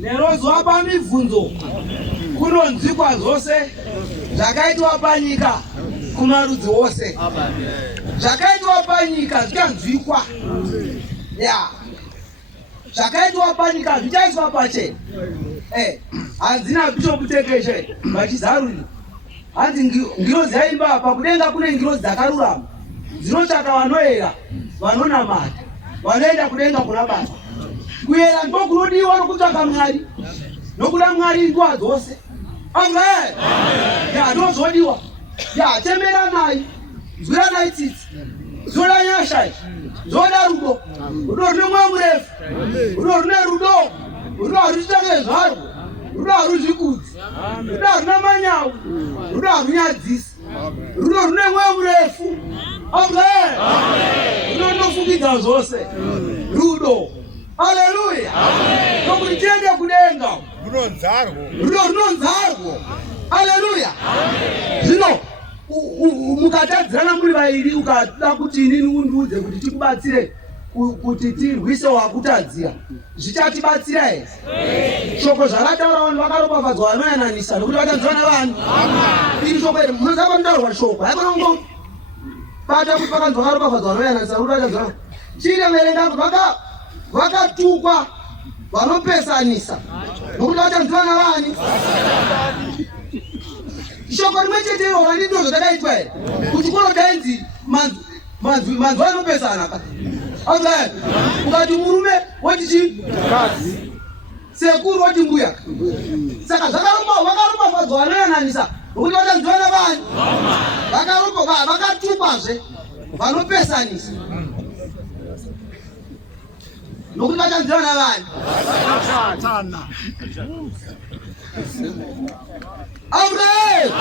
nerozwa pamibvunzo kunonzwikwa zvose zvakaitwa panyika kumarudzi wose. Zvakaitwa panyika zvichanzwikwa. Zvakaitwa panyika zvichaiswa pachena. Hanzi naBishop Tekeshe vachizaruri, hanzi ngirozi yaimba pakudenga kune ngirozi dzakarurama dzinotsvaka vanoera, vanonamata, vanoenda kudenga kuna Basa. Kuera ndiko kunodiwa nokutsvaka Mwari, nokuda Mwari nguva dzose. Amen. Ndozodiwa. Temera naye, nzwira naye tsitsi, zoda nyasha, zoda rudo, rudo rune mwoyo murefu, rudo rune rudo, rudo haruchitsvake zvarwo, rudo haruzvikudzi, rudo haruna manyawu, rudo harunyadzisi, rudo rune mwoyo murefu. Amen. Rudo runofukidza zvose. Rudo. Haleluya. Nokuti tiende kudenga. Rudo runonzarwo. Haleluya. Zvino mukatadzirana muri vaviri ukada kuti inini undiudze kuti tikubatsire kuti tirwise wakutadzira, zvichatibatsira here? Shoko zvakataura vanhu vakaropafadzwa vanoyananisa nokuti vachanzwana vanhu. Iri shoko iri munoziva panotaurwa shoko. Haikona kungo pata kuti pakanzwa vakaropafadzwa vanoyananisa nokuti vachanzwana. Chireverenga kuti vakatukwa vanopesanisa nokuti vachanzwana vanhu. Shoko rimwe chete iroro ndizvo zvakaitwa here? Kuchikoro chainzi manzwi anopesana. Amen. Ukati murume woti chi? Sekuru woti mbuya. Saka vakaropafadzwa vanoyananisa nokuti vachanzwana vanhu. Vakatukwazve vanopesanisa nokuti vachanzwana vanhu. Amen.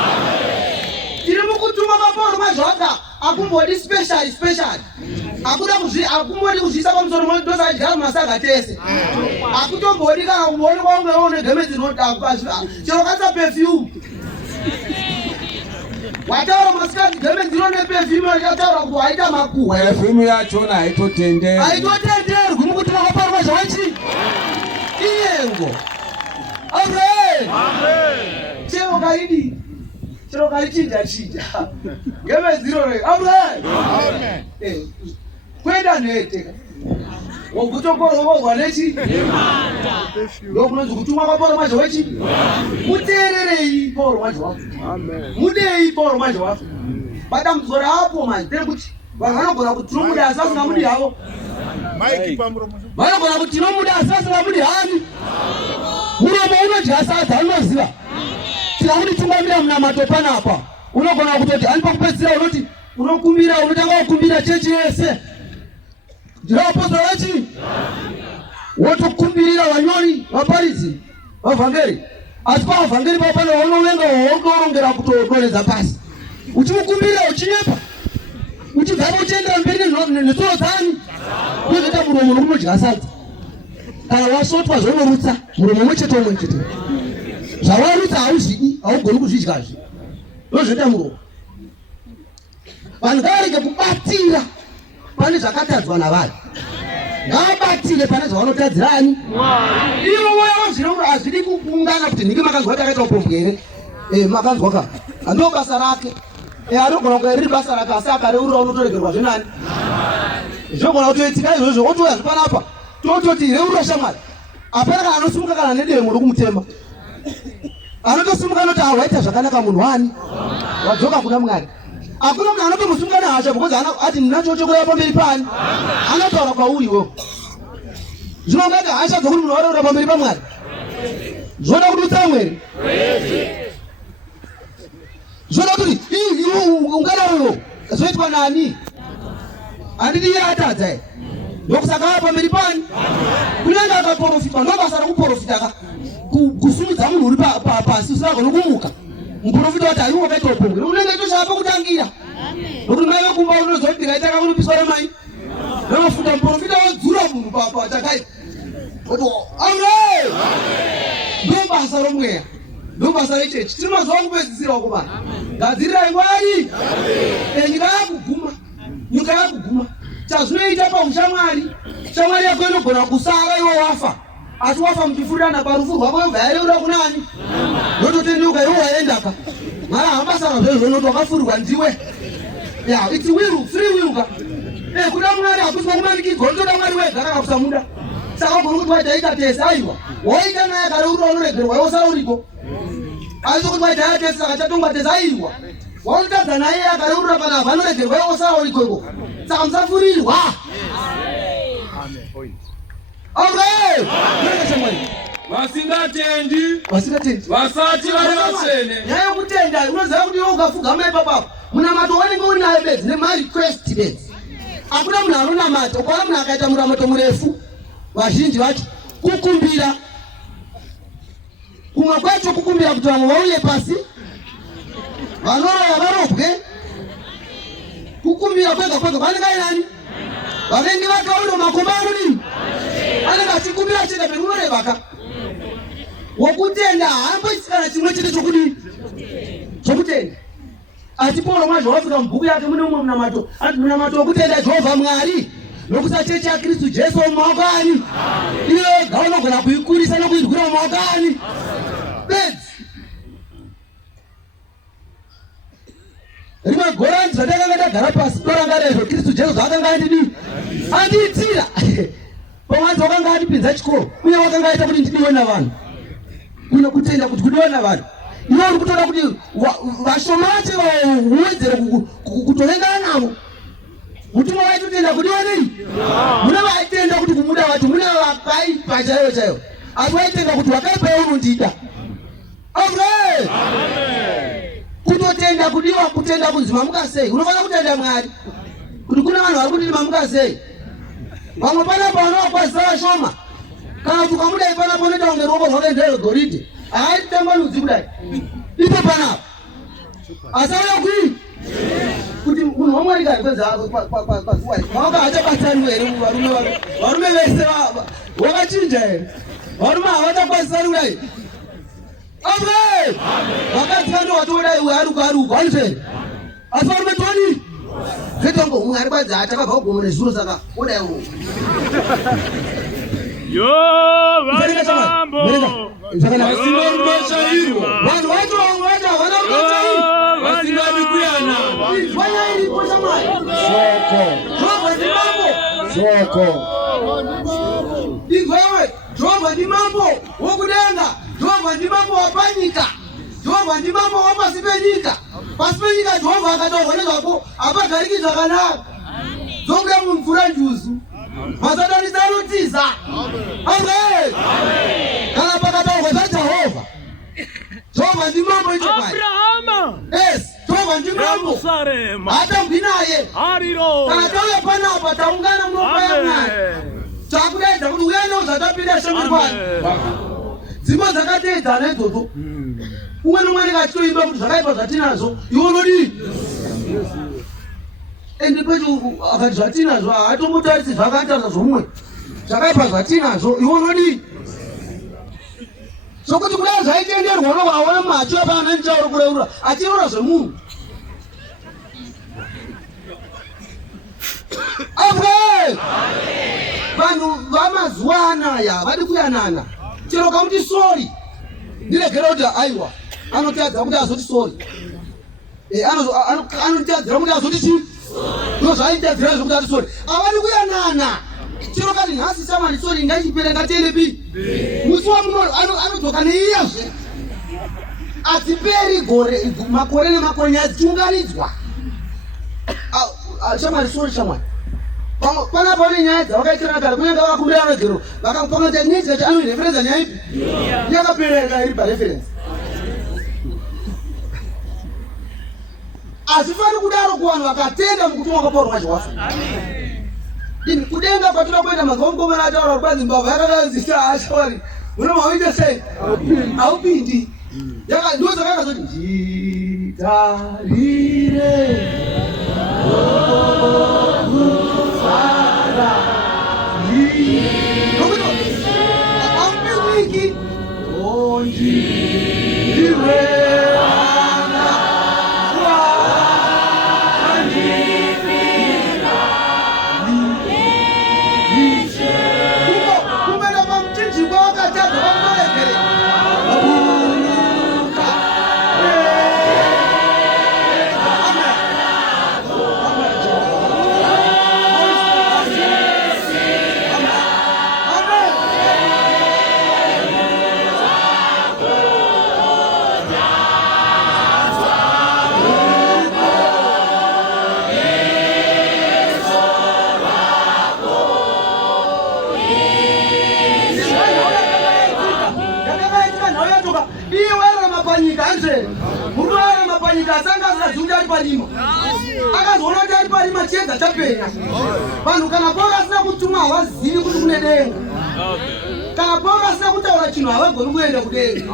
Tiri mukutuma maporo mazvaka akumbodi special. Akumbodi kuzvisa pamusoro mwedosa adyara masaga tese. Akutombodi kana kuona kwaunge one geme dzinodakwa. Chero kasa perfume. Wataura masikati geme dzinone perfume yataura kuti waita makuhwa. Perfume yachona haitotenderi. Haitotenderwi mukutuma maporo mazvachi. Iyengo. Amen. Chero kaidi. Chero kaichinja. Geme zirore. Amen. Kwenda nete. Wokutongorwa nechi? Ndokunonzi kutumwa maporo mazvachi. Mutererei poro mazvafu. Amen. Mudei poro mazvafu. Bada mzora hapo manje kuti vanhu vanogona kuti tinomuda asasi namudi havo. Maiki pamuromo. Vanogona kuti tinomuda asasi namudi hani. Muromo unodya sadza unoziva. Tinakuti tungamira munamato panapa. Unogona kutoti anipakupedzisira unoti unokumbira unotanga kukumbira chechi yese. Ndiro apostoli. Wotokumbirira vanyori, vaparidzi, vavhangeri. Asi pavhangeri papano unovenga wotorongera kutodonedza pasi. Uchimukumbirira uchinyepa. Uchibva uchiendera mberi nesoro dzani. Ndozoita muromo nokunodya sadza. Kana wasotwa zvonorutsa muromo mwechete. Zvawarutsa hauzvidi, haugoni kuzvidyazve. Ndozoita muromo. Vanhu ngavarege kubatira pane zvakatadzwa navanhu. Ngavabatire pane zvavanotadzirani. Ivo voya zvino hazvidi kuungana kuti ndinge makanzwa kuti akaita upombwe here. Makanzwa ka. Ndo basa rake. Anogona kuva riri basa rake asi akareurira unotoregerwa zvinani. Zvinogona kutoitika izvozvo otouya zvipanapa. Tototi reurira shamwari. Hapana kana anosimuka kana nedemo rokumutema. Anotosimuka anoti waita zvakanaka munhu wani. Wadzoka kuna Mwari. Hakuna munhu anotomusunga nehasha because ati ndinacho chokureva pamberi pani. Anotaura kwauriwo. Zvinongati hasha dzokuti munhu wareura pamberi paMwari. Zvoda kuti utsamwere. Zvoda kuti ungadaroyo zvoitwa nani. Handiti iye atadza here. Ndokusaka pamberi pani. Kunyange akaprofita ndobasa rokuprofita ka. Kusumudza munhu uri pasi usingagoni kumuka. Muprofita wati haiwa wakaita upombwe. Unenge toshava pokutangira. Nokuti mai vakumba unozoti ndikaita kakunopiswa remai. Namafuta muprofita wodzura munhu pachakaita. Oti amen. Ndobasa romweya. Ndobasa rechechi. Tiri mazuva kupedzisira kuvanhu. Gadzirirai Mwari. Nyika yakuguma. Nyika yakuguma. Chazvinoita paushamwari. Shamwari yako inogona kusara iwe wafa. Asiwafa mkifurana parufu wako vaere ura kunani. Nototenduka iwo waendaka. Mara hamba sana zvezo notokafurwa ndiwe. Yeah, it's will, free will ka. Kuda mwari akuswa kumanikidzwa ndoda mwari wega akakusamunda. Saka kuti waita tesa aiwa. Waita naye kare uri unoregerwa yosara uriko. Asi kuti waita tesa akachatonga tesa aiwa. Wautadza naye kare uri kana vanoregerwa yosara uriko iko. Saka musafurirwa. Amen. Amen. Vasingatendi. Vasati vari vatsvene. Nyaya kutenda unoziva kuti iwe ukafugama ipapo. Munamato wanenge unayo bedzi nemarequest bedzi. Hakuna munhu anonamata. Ukaona munhu akaita muramato murefu, vazhinji vacho kukumbira. Kumwe kwacho kukumbira kuti vamwe vauye pasi. Vanoroya varobwe. Kukumbira kwega vanenge ainani. Vavengi vakaona makomba anodini. Anenge achikumbira chega pekunorevaka. Wokutenda hamboisikana chimwe chete chokudini. Chokutenda. Asi Paulo mwacho wafika mubhuku yake mune umwe munamato. Ati munamato wokutenda Jehovha Mwari. Nokusa chechi ya Kristu Jesu mumaoko ani. Iwe gaunogona kuikurisa nokuidwira mumaoko ani. Bedzi. Rimwe gora ndizvatakanga ndagara pasi toranga rezvo Kristu Jesu zvaakanga andidini. Andiitira. Pamwanzi wakanga andipinza chikoro. Uye wakanga aita kuti ndidiwe navanhu. Kuno kutenda kuti kudiwe navanhu. Iwe uri kutoda kuti vashoma vacho vauwedzere kutorengana navo. Mutumwa vaitotenda kuti wanei? Mune vaitenda kuti kumuda vacho mune vakaipa chaivo chaivo. Asi vaitenda kuti wakaipa iwe unondida. Amen. Kutotenda kudiwa kutenda kunzi mamuka sei. Unofanira kutenda Mwari. Kuti kuna vanhu vari kuti mamuka sei. Vamwe panapo vanovakwazisa vashoma. Kana kuti ukamuda ipanapo unoita kunge ruoko rwake nderegoridhe. Aitambanudzi kudai. Ipo panapo. Asauya kui? Kuti munhu waMwari kari kwenza pazuwa iri. Maoka achabatani here varume vese wakachinja here. Varume havatakwazisani kudai. Amen. Vakadzi vano watodai uye aruko anizvere. Asi varume toni. Zvetongo umwe ari kwadzi atakabva kugomone zviro saka odai uwo. Yo, varimambo. Vasingarumashairwa. Vanhu vacho havana rumashairwa. Vasingadi kuyana. Fanya iripo shamwari. Jehovha ndi mambo. Izwewe, Jehovha ndi mambo wokudenga. Jehovha ndi mambo wapanyika. Jehovha ndi mambo wapasi penyika. Pasi penyika Jehovha akataurwa nezvako apagariki zvakanaka. Zonge mumvura njuzu. Masatanisi anotiza. Amen. Kana pakataurwa zvaJehovha. Jehovha ndi mambo icho pai. Abrahama. Yes, Jehovha ndi mambo. Hatambwi naye. Kana tauya panapa taungana munomba yaMwari. Takudaidza kuti uya neuzvatapinda shongwe kwani. Dzimbo dzakateedzana idzodzo. Umwe nomwe ngachitoimba kuti zvakaipa zvatinazvo iwe unodii. Ende pecho akati zvatinazvo hatombotaritsi zvakatarisa zvomumwe. Zvakaipa zvatinazvo iwe unodii. Sokuti kudai zvaitenderwa unovaona macho apana ndichauri kureurura achireura zvemunhu. Amen. Vanhu vamazuva anaya vadi kuyanana. Chero kamuti sorry. Ndiregere kuti aiwa anotadza kuti azoti sorry. Anotadzira kuti azoti chi? Ndo zvaitadzira zvokuti ati sorry. Avadi kuyanana. Chero kati nhasi shamani sorry ngachipere ngatiende pi? Musi wamuno anodzoka neiyazve. Atiperi gore makore nemakore nyaya dzichiunganidzwa. Shamani sorry shamani. Panapa pane nyaya dzavakaitira kare kunyange vakakumbira regero vakapanga kuti nyaya dzikacho anoreferenza nyaya ipi? Yakapereka iri pareferensi. Azvifani kudaro kuvanhu vakatenda mukutumwa kwaPauro waJehovha. Ini kudenga kwatira kuenda mazongomera ataura kuti kwanzi mbavha yakadanzisa ashori. Unoma waita sei? Haupindi. Ndo saka akazoti nditarire. Ampewiki ondiwe ana wandifira kumena pamchinjikwa mapanyika nje. Murwara mapanyika asanga zinazuja ari parima. Akazoona kuti ari parima chega chapenya. Vanhu kana Paulo asina kutuma havazivi kuti kune denga. Kana Paulo asina kutaura chinhu havagoni kuenda kudenga.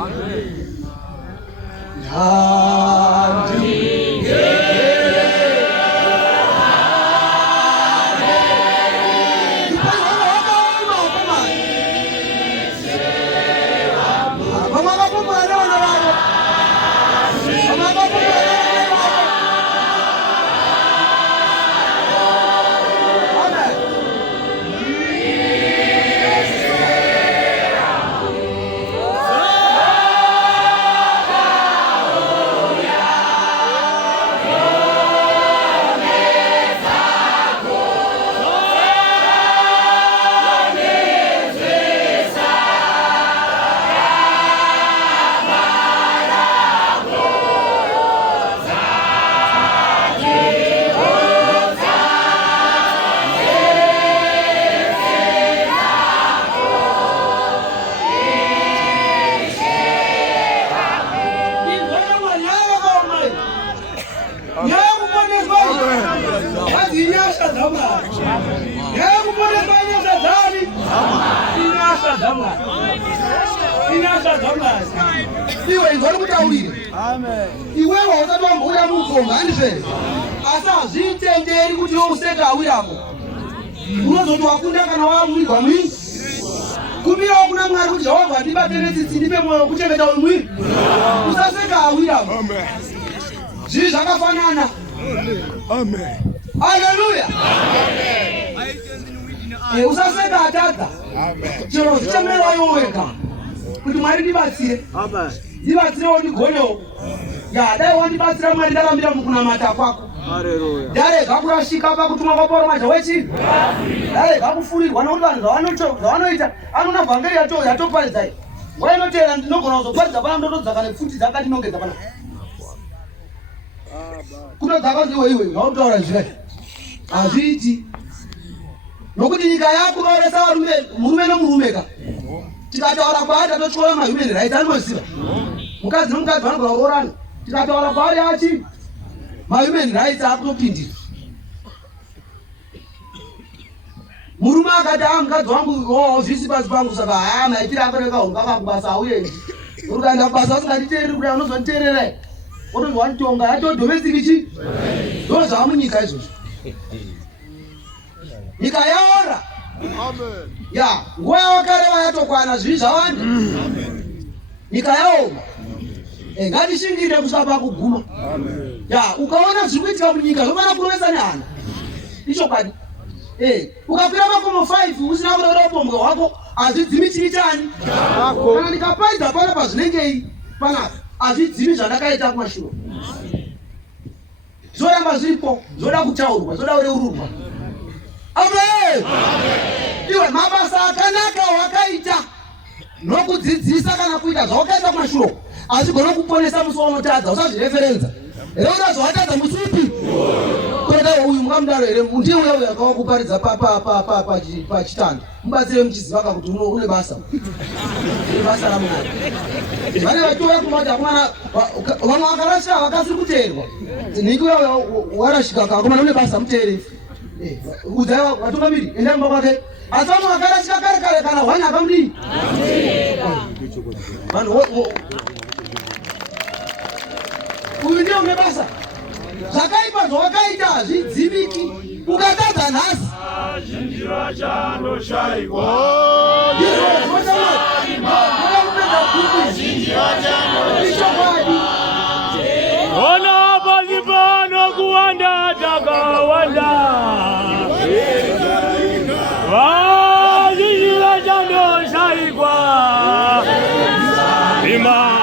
Iwe ngori kutaurire. Amen. Iwe wausati mbuya mukonga andizve. Asa zvitenderi kuti useka awirapo. Unozoti wakunda kana wamwirwa mwini. Kumira kuna Mwari kuti Jehovha ndibate tsitsi ndipe mwoyo kuchengeta mwiri. Usaseka awirapo. Amen. Zvi zvakafanana. Amen. Hallelujah. Amen. Usaseka atadza. Amen. Chero zvichamerwa iwe wega. Kuti Mwari ndibatsire. Amen. Ndibatsire wondigonewo. Ya dai wandibatsira Mwari ndakamira mukunamata kwako. Haleluya. Ndarega kurashika pakutumwa kwa Paulo maja wechi. Ndarega kufurirwa nokuti vanhu zvavanoita anona vhangeri yatoparidza. Wainotera ndinogona kuzoparidza pana ndotodzaka nepfuti dzakati nongedza pana. Kutodzaka iwe ngautaura zvizvi. Hazviiti. Nokuti nyika yako kaoresa murume nomurume ka. Tikataura kwaari atotyola mahuman rights anoziva. Mukadzi nomukadzi vanogona kuroorana. Tikataura kwaari achi mahuman rights akutopindira. Murume akati mukadzi wangu zvisi pasi pangu saka maitire ako nekaunga kakubasa auyendi. Ukaenda kubasa usinganditeereri kuti unozonditeerera. Otozwa wanitonga yato domestic ichi. Ndo zvamunyika izvozvo. Nyika yaora. Amen. Ya, nguva yavakareva yatokwana zvivi zvawanda. Amen. Nyika yaoma. Ngatishingire kusvika pakuguma. Amen. Ya, ukaona zviri kuitika munyika zvofanira kurovesa nehana. Ichokwadi. Ukakwira makomo 5 usina kureura upombwe hwako hazvidzimi chiri chani. Kana ndikaparidza pana pazvinenge panapa hazvidzimi zvandakaita kumashure. Zvoramba zviripo, zvoda kutaurwa, zvoda kureururwa. Amen. Iwe mabasa akanaka wakaita nokudzidzisa kana kuita zvawakaita kumashure hazvigona kuponesa musi waunotadza usazvireferenza. Here unazowatadza musi upi? Kwenda uyu mungamudaro here ndiye uya akakuparidza pachitando. Mubatsire muchiziva kuti une basa. Basa raMwari. Vane vachouya kumati akomana vamwe vakarashika vakasiri kuteerwa. Nhingi uya warashika kakomana une basa muteere. Udzai vatungamiri enda kumba kwake. Asi vamwe vakarashika kare kana hwanya akamudini. Vanhu uyu ndiye une basa. Zvakaipa zvawakaita hazvidzimiki. Ukatadza nhasi zhinjira chando shaikwa. Ona pasi pano kuwanda takawanda. Zhinjira chando shaikwa. Ima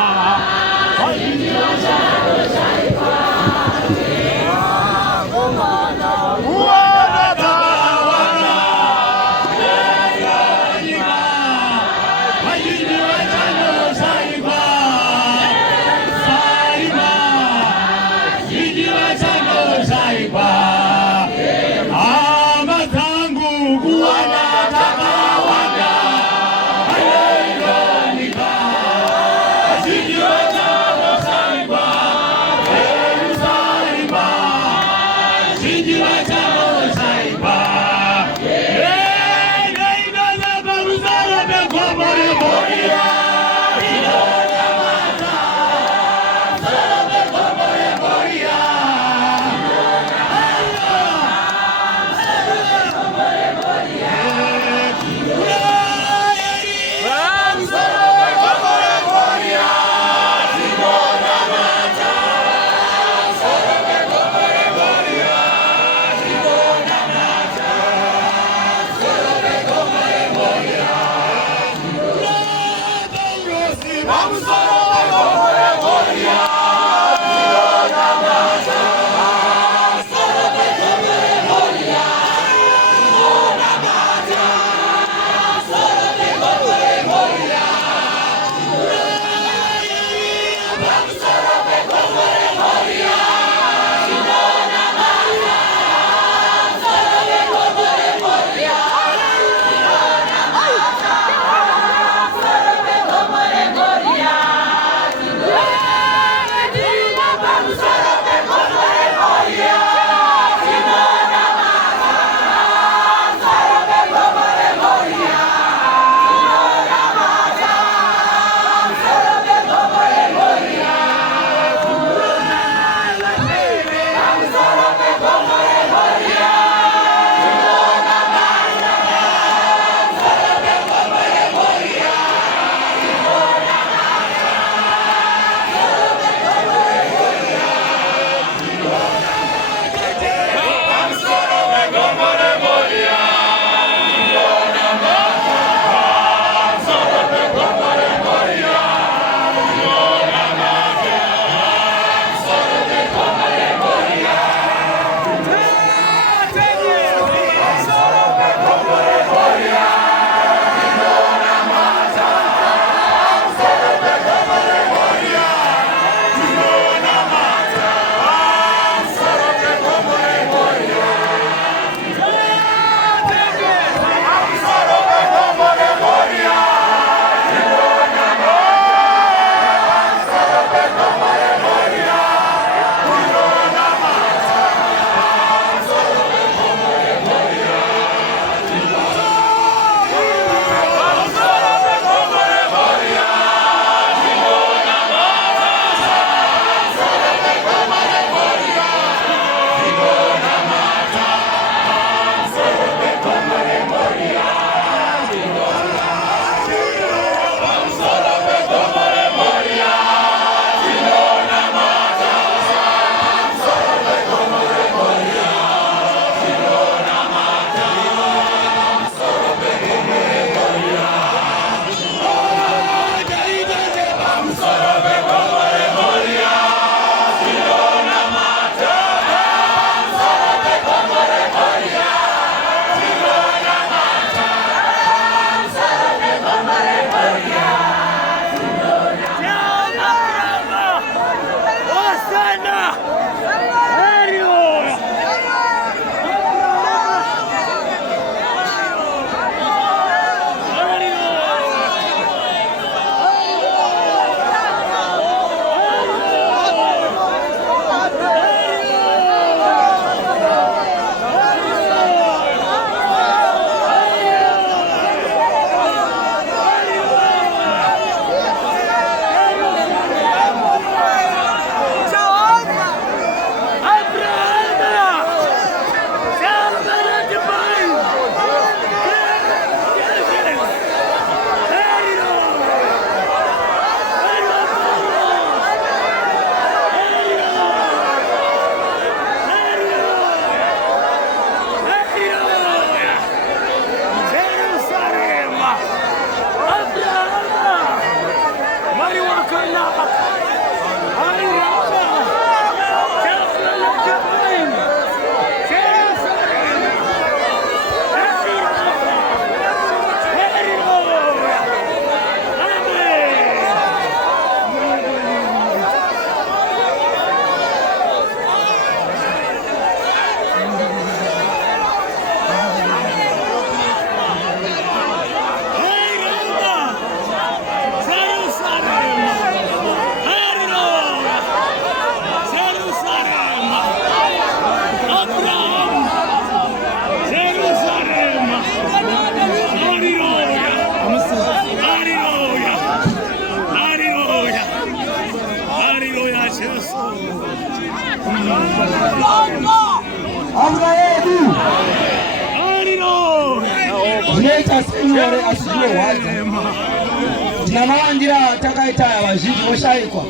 Tinamawandira takaita vazhinji voshaikwa.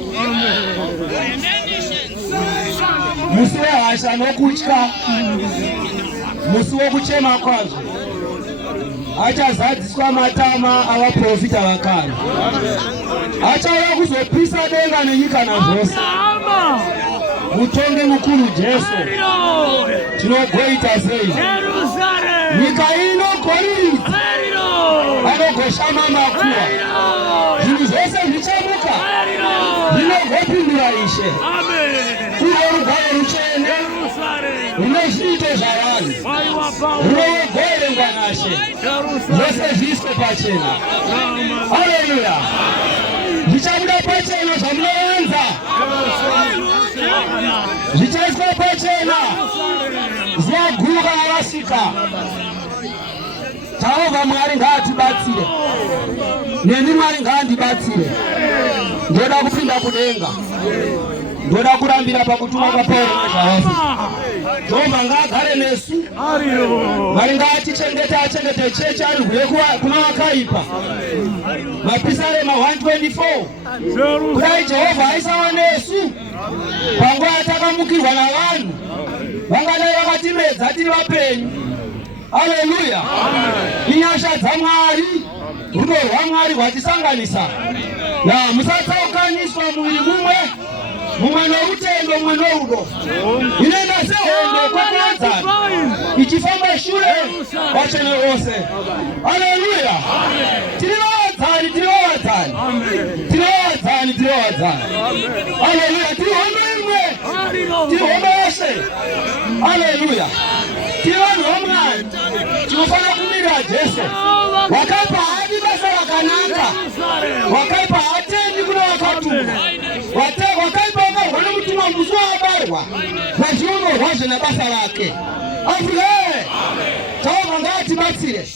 Musi wehasha nokutya, musi wokuchema kwazvo. achazadziswa matama avaprofita vakare. Achauya kuzopisa denga nenyika nazvose. Mutongi mukuru Jesu, tinogoita sei? Nyika ino koridza, anogoshama makuwa, zvinhu zvose zvichamuka, zvinogopindura Ishe. Uye rugare rutsvene rune zviito zvavanhu, runogoverengwa naShe, zvose zviiswe pachena. Haleluya! Zvichabuda pachena zvamunowanza, zvichaiswa pachena zuva guru kana rasvika. Jehovha Mwari ngaatibatsire, neni Mwari ngaandibatsire. Ndoda kupinda kudenga, ndoda kurambira pakutuma kwaPauro nezvaose. Jehovha ngaagare nesu, Mwari ngaatichengete, achengete chechi ari rwuye kuna vakaipa. Mapisarema 124. Kudai Jehovha aisawa nesu panguva yatakamukirwa navanhu, vangadai vakatimedza tiri vapenyu. Haleluya! Inyasha dzaMwari, rudo rwaMwari rwatisanganisa. Musatsaukaniswa muviri mumwe norutendo, mumwe norudo. Inoenda sehondo kwekuedzana, ichifamba shure vachene vose. Haleluya! Tiri vavadzani, tiri vavadzani, tiri vavadzani, tiri vavadzani. Haleluya! Tiri hondo imwe, tiri hondo yose. Haleluya! Tiri vanhu vaMwari, tinofanira kumirira Jesu. Wakaipa hadi basa rakanaka, wakaipa hatendi kuna vakatumwa, wakaipa vakarwa nemutumwa musi waabarwa, nazvinonorwazve nebasa rake. Afrika, Jehovha ngaatibatsire,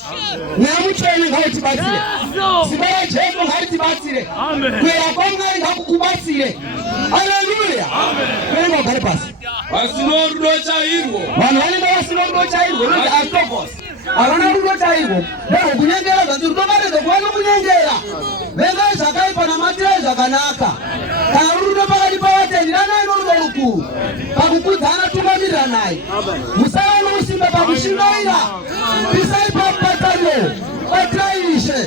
mweya mutsvene ngautibatsire, simba raJesu ngaritibatsire, kuera kwaMwari ngakukubatsire. Haleluya! Kuenda ugare pasi. Vasino rudo chairwo, vanhu vanenge vasino rudo chairwo, noti astokos. Havana rudo chairwo, ndezvo kunyengera zvanzi rudo varege kuva nokunyengera. Vengai zvakaipa namatirai zvakanaka. Kana rudo pakati pavatendi, danai norudo rukuru pakukudzana, tungamiranai. Musava nousimba pakushingaira, pisai papatariro, batirai Ishe.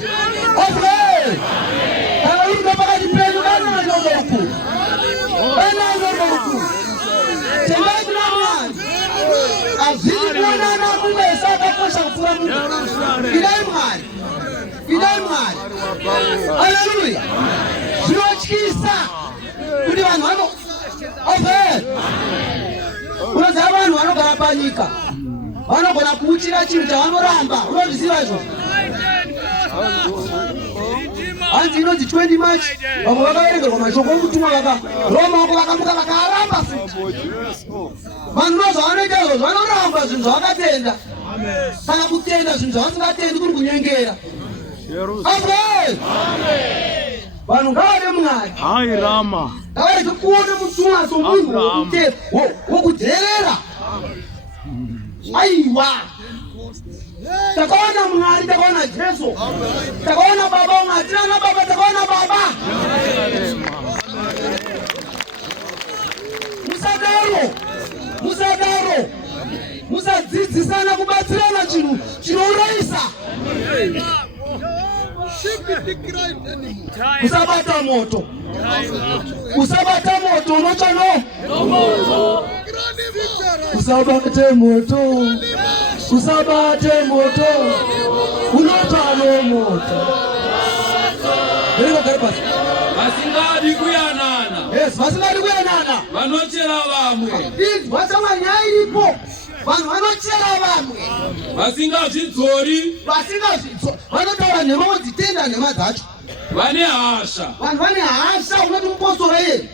Kana rudo pakati penyu, danai norudo rukuru, danai norudo rukuru. Tendai kuna Mwari, hazvidi kuonana kumwe sakakosha kupfuura munhu. Idai Mwari, idai Mwari. Haleluya! Zvinotyisa kuti vanhu unoziva vanhu vanogara panyika vanogona kuuchira chinhu chavanoramba. Unozviziva izvo? Hanzi inonzi 20 March, vamwe vakaverengerwa mashoko okutumwa vakaromako vakamuka vakaramba futi. Vanhu ndozvavanoita izvozvo, vanoramba zvinhu zvavakatenda, kana kutenda zvinhu zvavasingatendi kuri kunyengera. Amen. Vanhu ngavade Mwari, ngavarege kuona mutumwa somunhu wokudherera. Aiwa! Takaona Mwari, takaona Jesu, takaona Baba Mwari, tirana Baba, takaona Baba. Musadaro, musadzidzisana kubatsirana chinhu chinourayisa. Usabata moto, unotsva no. Usabate moto, unotsva no moto. vasingadi kuyanana. Yes, vasingadi kuyanana. Vanochera vamwe. Vasanga nyaya iripo. Vanhu vanochera vamwe. Vasingazvidzori. Vanotaura nhema wodzitenda nhema dzacho. Vane hasha. Vanhu vane hasha, unoti mupostora yeye.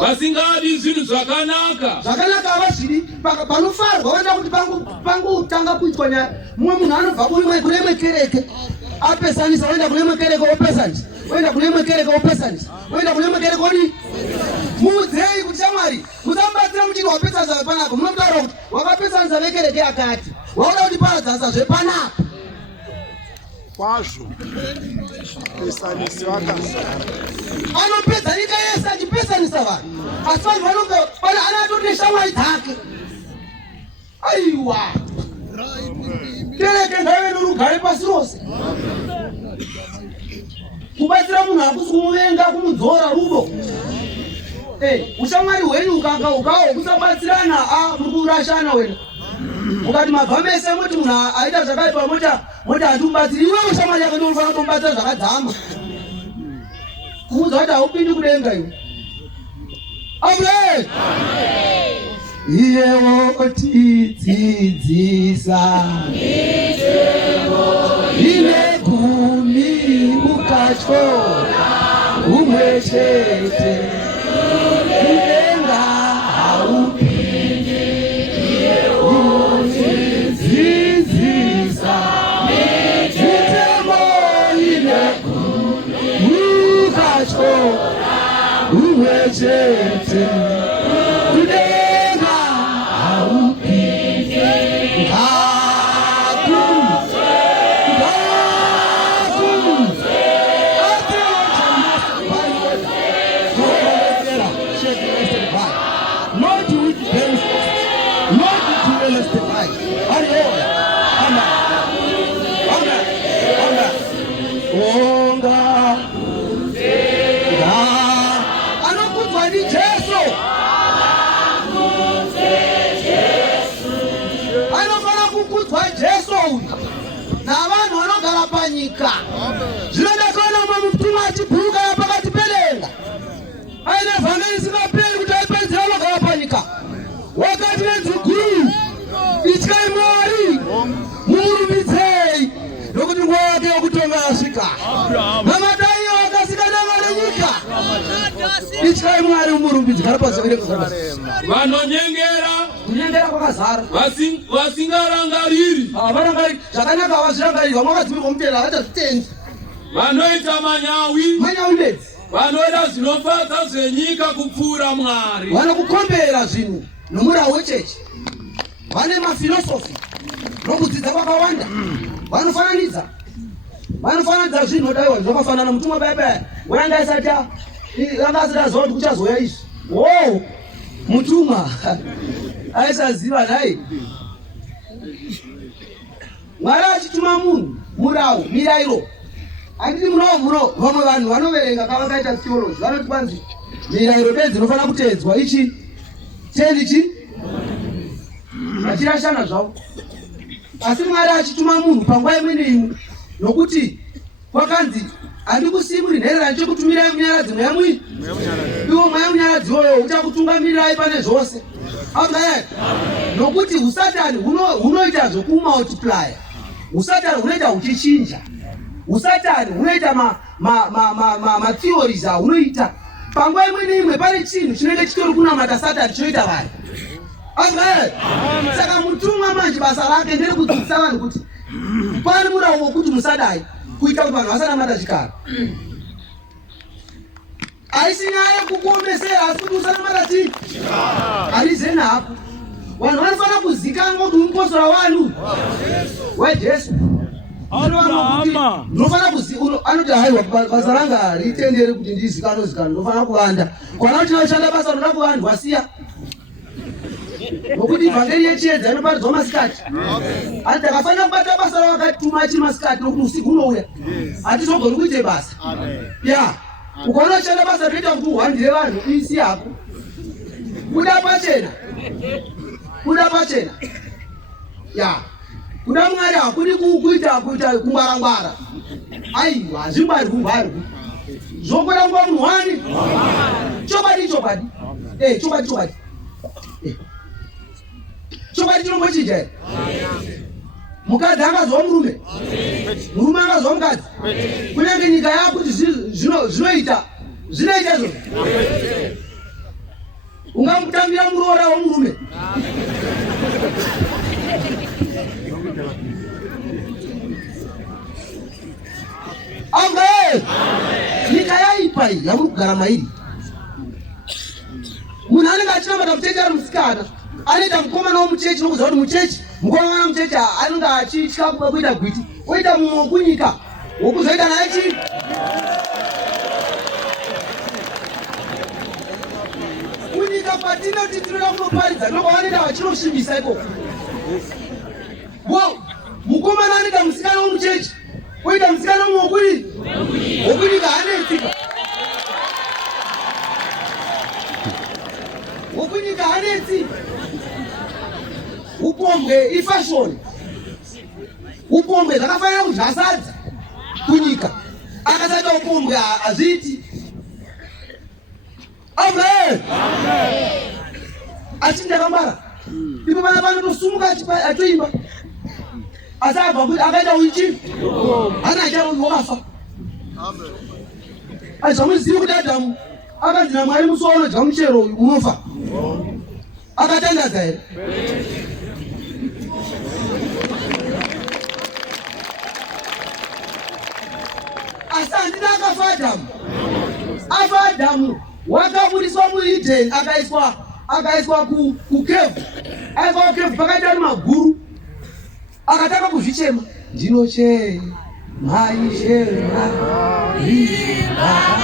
Vasingadi zvinhu zvakanaka. Zvakanaka havazvidi. Panofarwa vanoda kuti pangotanga kuitwa nyaya. Mumwe munhu anobva kune imwe kereke apesanisa, oenda kune imwe kereke opesanisa, oenda kune imwe kereke opesanisa, oenda kune imwe kereke odi. Muudzei kuti shamwari, musamubatsira muchiri wapesanisa zvepanapa. Munotaura kuti wakapesanisa vekereke yakati, wauda kuti paradzasa zvepanapa. Kwazvo pesanisi vakasa anopedza nyika yese achipesanisa vanhu, asi vanhu vanonga ana atori neshamwari dzake. Aiwa! kereke ngaive norugare pasi rose. Kubatsira munhu hakusi kumuvenga, kumudzora rudo. Ushamwari hwenyu ukawo kusabatsirana muri kurashana wena. Mukati mabva mese muti munhu aita zvakaipa moti hatimubatsiri. Iwe ushamwari yako ndinofanira kumubatsira zvakadzama. Kumudza kuti haupindi kudenga iwe. Amen. Iyewo tidzidzisa ine gumi ukachora umwe chete kudenga haupindi. Iyewo tidzidzisa mitemo ine gumi ukachora umwe chete kudenga haupindi. Not with benefits, not with realistic life. Hallelujah. Amen. Amen. Amen. Onga. Anokudzwa ndiJesu. Anofana kukudzwa Jesu navanhu vanogara panyika. Zvinoda kuona mumwe mutumwa achibhuruka pakati pedenga aine vhangeri isingaperi kuti aipedzera vanogara panyika. Wakati nenzwi guru, ityai Mwari, mumurumbidzei, nokuti nguva yake yokutonga yasvika. Namatai wakasika denga nenyika. Ityai Mwari, mumurumbidze. Gara pasi vanonyengera, kunyengera kwakazara. Vasingarangariri, Varangariri zvakanaka, havazvirangariri. Vamwe vakadzipirwa mutera havachazvitendi. vanoita manyawi, ndedzi. vanoita zvinofadza zvenyika kupfuura Mwari. Vanokukombera zvinhu nomurau wechechi. Vane mafilosofi nokudzidza kwakawanda. Vanofananidza zvinhu nodaiwa zvakafanana. Mutumwa baba wanga asati azowa kuti kuchazoya izvi. Mutumwa aisaziva nhai. Mwari achituma munhu murau, mirayiro. Handiti muno vamwe vanhu vanoverenga kavakaita theology vanoti kwanzi mirayiro bedzi inofanira kuteedzwa ichi chendi achirashana zvavo. Asi Mwari achituma munhu panguva imwe neimwe, nokuti kwakanzi handikusimuri nherera nechekutumirai munyaradzi mweya mui. Iwo mweya munyaradzi iwoyo uchakutungamirirai pane zvose. Amen. Nokuti usatani hunoita zvokumultiplya. Usatani hunoita huchichinja. Usatani hunoita matheories ahunoita. Panguva imwe neimwe pane chinhu chinenge chitori kunamata Satani chinoita vanhu. Amen. Saka mutumwa manje basa rake nderekudzidzisa vanhu kuti pane murau wokuti musadai, kuita kuti vanhu vasanamata chikara. Haisi nyaya yekukuomesera, asi kuti usanamata chii? Harize napo. Vanhu vanofanira kuzikanwa kuti mupostora wanhu waJesu. Ndofanira kuzikanwa. Anoti haiwa basa ranga haritenderi kuti ndizikanwe. Ndofanira kuvanda. Kwana kuti ndinoshanda basa rinoda kuvanhu wasiya. Nokuti vhangeri yechiedza inoparidzwa masikati. Asi takafanira kubata basa ravakatuma chiri masikati, nokuti usiku unouya. Hatizogoni kuite basa. Ya. Ukaona uchishanda basa rinoita kuti uhandire vanhu isi yako. Kuda pachena. Ya. Kuda Mwari hakudi kuita kungwara-ngwara. Aiwa, hazvingwari. Zvokuda nguva munhu wani. Chobadi. Chobadi. Chobadi chinombochinja here. Mukadzi angazova murume. Murume angazova mukadzi. Kunyange nyika yako kuti zvinoita izvozvo. Ungamutambira muroora womurume. Amen. Nyika yaipa iyi yamuri kugara mairi. Munhu anenge achinamata muchechi ari musikana anoita mukomana womuchechi nokuziva kuti muchechi mukomana muchechi anenge achitya kuita gwiti. Oita mumwe wokunyika wokuzoita naye chii? Kunyika patinoti tinoda kunoparidza ndokwavanoita vachinosvibisa ikoko. Mukomana Kuita msikana mwokuri. Okuri kaanetsika. Okuri kaanetsika. Upombwe ifashoni. Upombwe zvakafanira kuzvasadza kunyika. Akasata upombwe azviti. Amen. Achindakamara. Ipo vana vanotosumuka atoimba. Asabva kuti akaita uchi. Hana acharongo kafa. Amen. Azvamuzivi kuti Adamu akanzi naMwari musoro dya muchero uyu unofa. Akatandadza here. Asi handina akafa Adamu. Afa Adamu wakaburiswa muEden akaiswa kukevhu. Aiswa kukevhu pakaita ari maguru. Akataka kuzvichema. Ndinochema maishema riba.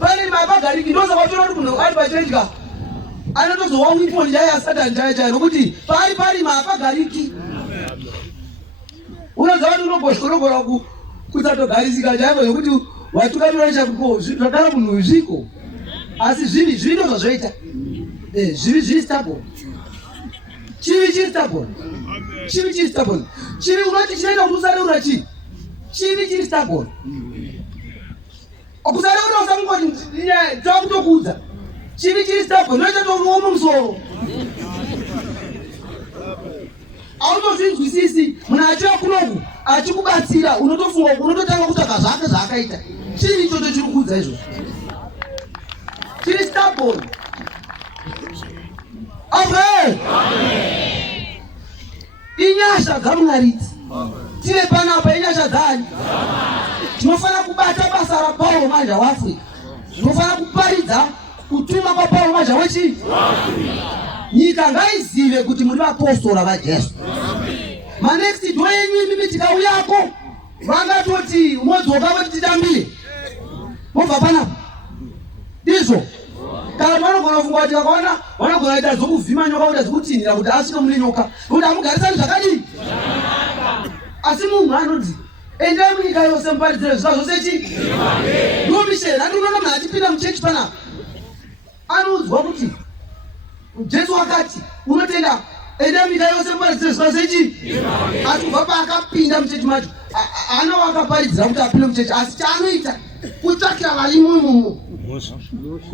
Pale mabagariki ndoza kwatora kuti munhu ari pachedya anotozowa weapon jaya Satan jaya nokuti pari mabagariki unoziva kuti unogoshorogora kusatogarisika chaivo nokuti watukanira chakuko zvakara munhu zviko asi zvivi ndo zvazvoita zvivi stable chivi chiri stable chivi unoti chinoita kuti usareura chii chivi chiri stable. Okusare kuti usamungoti takutokuudza chivi chiri stable noita tomuwo mumusoro. Autozvinzwisisi munhu achiva kunoku achikubatsira unotofunga unototanga kutsvaga zvake zvaakaita. Chivi ichocho chiri kuudza izvo. Chiri stable. Amen. Inyasha dzaMwaridzo. Tine panapa inyasha dzani. Tinofana kubata basa raPauro manja waAfrica. Tinofana kuparidza kutuma kwaPauro manja wechi. Nyika ngaizive kuti muri vapostora vaJesu. Manext door yenyu mimi tikauyako vangatoti modzoka kuti titambire. Mobva panapa. Izvo. Kana vanogona kufunga kuti vakaona vanogona kuita zvokuvhima nyoka kuti zvikutinhira kuti asvike mune nyoka. Kuti amugarisani zvakadii? Asi munhu anoti endai munyika yose muparidzire zviva zvose chii? Ndiwo misheni. Handinoona munhu achipinda muchechi panapa anoudzwa kuti Jesu akati unotenda endai munyika yose muparidzire zviva zvose chii? Asi kubva paakapinda muchechi macho haana wakaparidzira kuti apinde muchechi, asi chaanoita kutsvakira varimwe mumo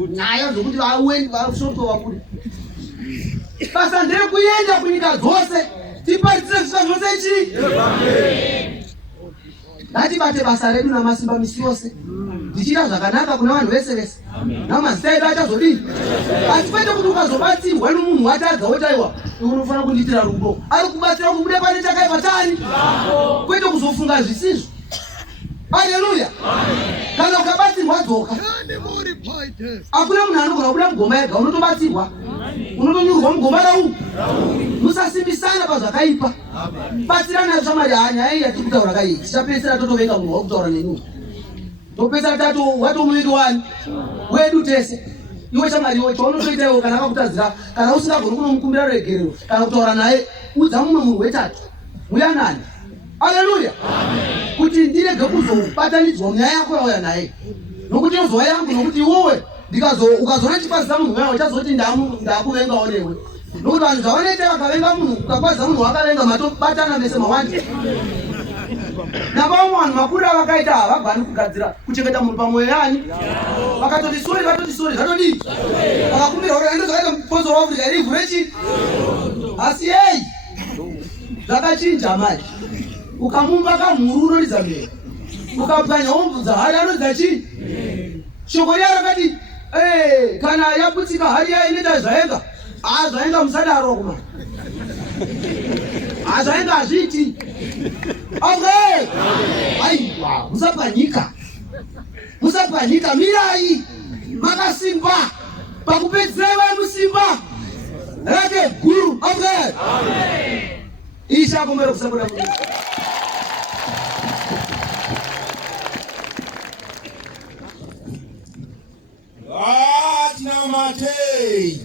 nyaya dzokuti vasotova kuri. Basa nderekuenda kunyika dzose tiparidzire zviva zvose chii? Ngatibate basa redu namasimba misi yose ndichita zvakanaka kuna vanhu vese vese namazita edu achazodii. Asi kwete kuti ukazobatsirwa nomunhu watadza wotaiwa unofanira kundiitira rudo. Ari kubatsira kubude pane chakaipa tani kwete kuzofunga zvisizvo. Haleluya. Kana ukabatsirwa dzoka. Hakuna munhu anogona kubuda mugomba yega, unotobatsirwa. Unotonyurwa mugomba rau. Musasimbisana pazvakaipa. Batsirana zvamari hanya yatiri kutaura kai tichapedzisira totovenga munhu wakutaura neni. topesa tatu watu mwili wani wedu tese iwe chamali iwe chono toita iwe kana kakutadzira kana usingagoni kunomukumbira regerero kana kutaura naye udza mumwe munhu wetatu muya nani. Haleluya. Kuti ndirege kuzobatanidzwa nyaya yako yauya naye nokuti yozowa yangu nokuti iwowe ukazoona chikwaziza munhu wewe uchazoti ndakuvengawo newe nokuti vanhu zvavanoita vakavenga munhu ukakwaziza munhu wakavenga matobatana mese mawandi. Navamwe vanhu makuru avakaita havagani kugadzira kuchengeta munhu pamwoyo yani vakatoti sori zvatodii vakakumbira kuti endo zvakaita muponzo waAfrica iri rechi asi yei zvakachinja manje. Ukamumba kamhuru unoridza mberi ukapwanya wombudza hari anoridza chii. Shoko riya rakati kana yaputsika hari iya inoita zvaenga zvaenga musadaro kuma zvaenga hazviiti. Aiwa musapwanyika mirai makasimba pakupedzisira vai musimba rake guru. Ishakumbera kusapota munhu. Now, Matei.